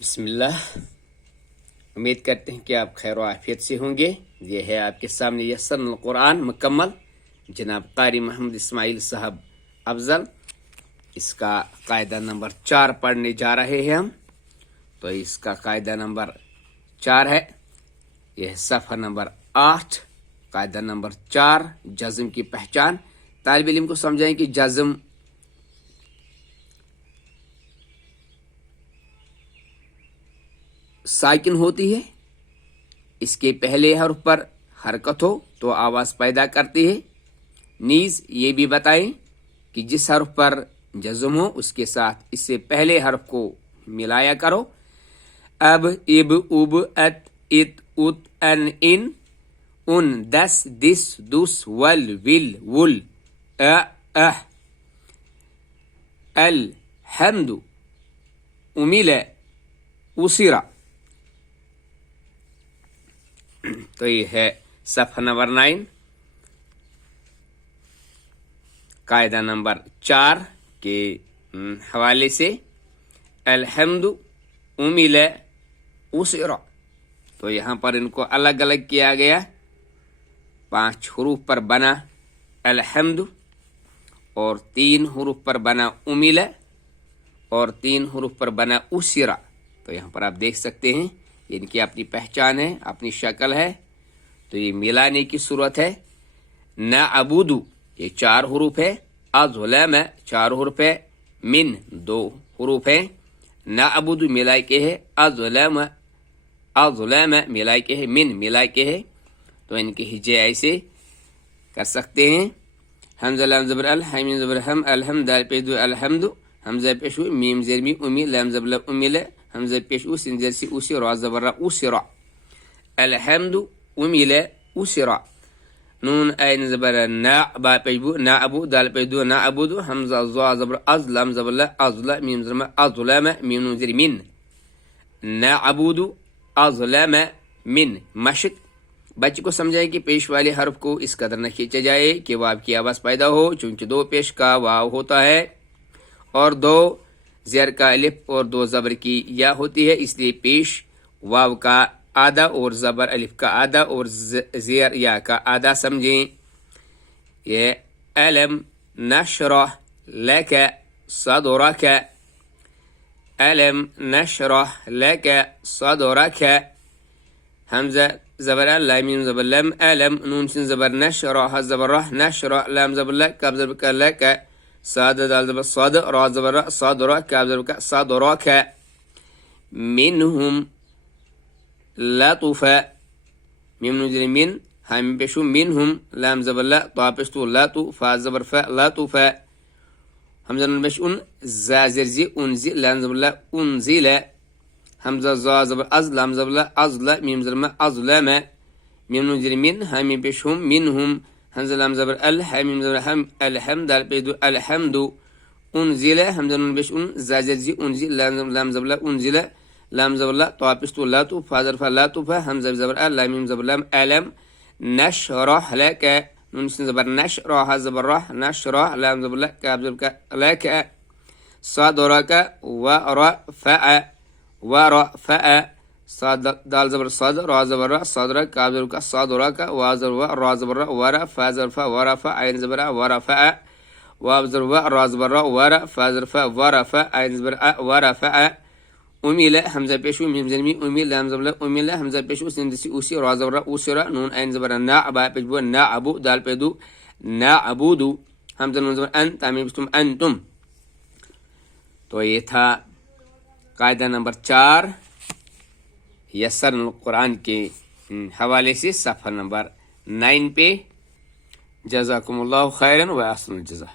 बिस्मिल्लाह। उम्मीद करते हैं कि आप खैर व आफियत से होंगे। ये है आपके सामने यस्सरनुल कुरान मुकम्मल, जनाब कारी मोहम्मद इस्माइल साहब अफजल। इसका कायदा नंबर 4 पढ़ने जा रहे हैं हम। तो इसका कायदा नंबर 4 है, यह सफ़ा नंबर 8, कायदा नंबर 4, जज़्म की पहचान। तालिब इल्म को समझाएं कि जज़्म साकिन होती है, इसके पहले हर्फ पर हरकत हो तो आवाज़ पैदा करती है। नीज ये भी बताएं कि जिस हर्फ पर जज़्म हो उसके साथ इससे पहले हर्फ को मिलाया करो। अब, इब, उब, अत, इत, उत, अन, इन, उन, दस, दिस, दुस, वल, विल, वुल, अह, अल, हमदु, उमिल, उसिरा। तो ये है सफ़ा नंबर 9, कायदा नंबर 4 के हवाले से। अलहम्दु उमिल उसिरा, तो यहाँ पर इनको अलग अलग किया गया। 5 हरूफ पर बना अलहम्दु, और 3 हरूफ पर बना उमिल, और 3 हरूफ पर बना उसिरा। तो यहाँ पर आप देख सकते हैं इनकी अपनी पहचान है, अपनी शक्ल है। तो ये मिलाने की सूरत है। ना अबूदू ये 4 हरूफ है, अज़ुलम 4 हरूफ है, मिन 2 हरूफ है। ना अबूदू मिलाए के है, अज़ुलम मिलाए के है, मिन मिलाए के है। तो इनके हिज्जे ऐसे कर सकते हैं। हमज़ा लाम ज़बर अल, हम ज़बर हम, अलहम दाल पे दो अलहम्दु, हमज़ा पेशु मीम ज़ेर मी उमी, लाम ज़बर ला उमिल, हमज़ा पेशु सिन ज़ेर सी उसी, रा ज़बर रा उसिरा। अलहम्दु उमिल उसिरा। नून ऐन ज़बर ना, बा पेशबु ना अबू, दाल पे दो ना अबूदु, हमज़ा ज़ा ज़बर अज़, लाम ज़बर ला अज़ला, मीम ज़बर अज़लम, मीम नून ज़ेर मिन, ना अबूदु अज़लम मिन। मशक बच्चे को समझाए कि पेश वाले हर्फ को इस कदर न खींचा जाए कि वाव की आवाज़ पैदा हो, चूंकि 2 पेश का वाव होता है और 2 ज़ेर का अलिफ और 2 ज़बर की या होती है, इसलिए पेश वाव का आधा और ज़बर अलिफ का आधा और ज़ेर या का आधा समझें। ये अलम नशरह लक सदरक, अलम नशरह लक सदरक। हमज़ा ज़बर लाम मीम ज़बर लम, अलम नून सिन ज़बर नशरह ज़बर रह, नशरह लाम ज़बर लक, कब ज़बर का लक, साद दाल ज़बर साद, रा ज़बर रा, सदरक, कब ज़बर का सदरक। मिनहुम लतुफ़, मीम नून ज़ेर मिन, हम पेशु मिनहुम, लाम ज़बर ला, ता पेशु लतु, फा ज़बर फा, लतुफ़। हमज़ा नून पेश उन, ज़ा ज़ेर ज़ी उनज़ी, लाम ज़बर ला उनज़िल, हमज़ा ज़ा ज़बर अज़, लाम ज़बर ला अज़ला, मीम ज़बर मा अज़लम, मीम नून ज़ेर मिन, हम पेशुम मिनहुम, हमज़ा लाम ज़बर अल, हम ज़बर हम, अलहम दाल पे दो अलहम्दु, उनज़िल, हमज़ा नून पेश उन, ज़ा ज़ेर ज़ी उनज़ी, लाम ज़बर ला उनज़िल, लाम ज़बर ला, ता पेश तो लातु, फा ज़बर फा लातुफ़, हमज़ा ज़बर अल, लाम मीम ज़बर लाम अलम, नशरह लक, नून सिन ज़बर नशरह ज़बर रह, नशरह, लाम ज़बर ला, काब ज़बर का लक, सदरक वरफ़अ, वरफ़अ, साद दाल ज़बर साद, रा ज़बर रा, सदरक, काब ज़बर का सदरक, वा ज़बर वा, रा ज़बर रा, वरा, फा ज़बर फा, वरफ़अ, ऐन ज़बर वरफ़अ, वाव ज़बर वा, रा ज़बर रा, वरा, फा ज़बर फा, वरफ़अ, ऐन ज़बर वरफ़अ। उमिल, हमज़ा पेशु मीम ज़ेर मी उमिल, लाम ज़बर ला उमिल, हमज़ा पेशु सिन सी उसी, रा ज़बर रा उसिरा, नून ऐन ज़बर ना, बा पेशबु ना अबू, दाल पे दो ना अबूदु, हमज़ा नून ज़बर अन, तामीम तुम अंतुम। तो ये था कायदा नंबर 4 यस्सरनुल कुरान के हवाले से, सफ़ा नंबर 9 पे। जज़ाकुमुल्लाहु खैरन व अहसनुल जज़ा।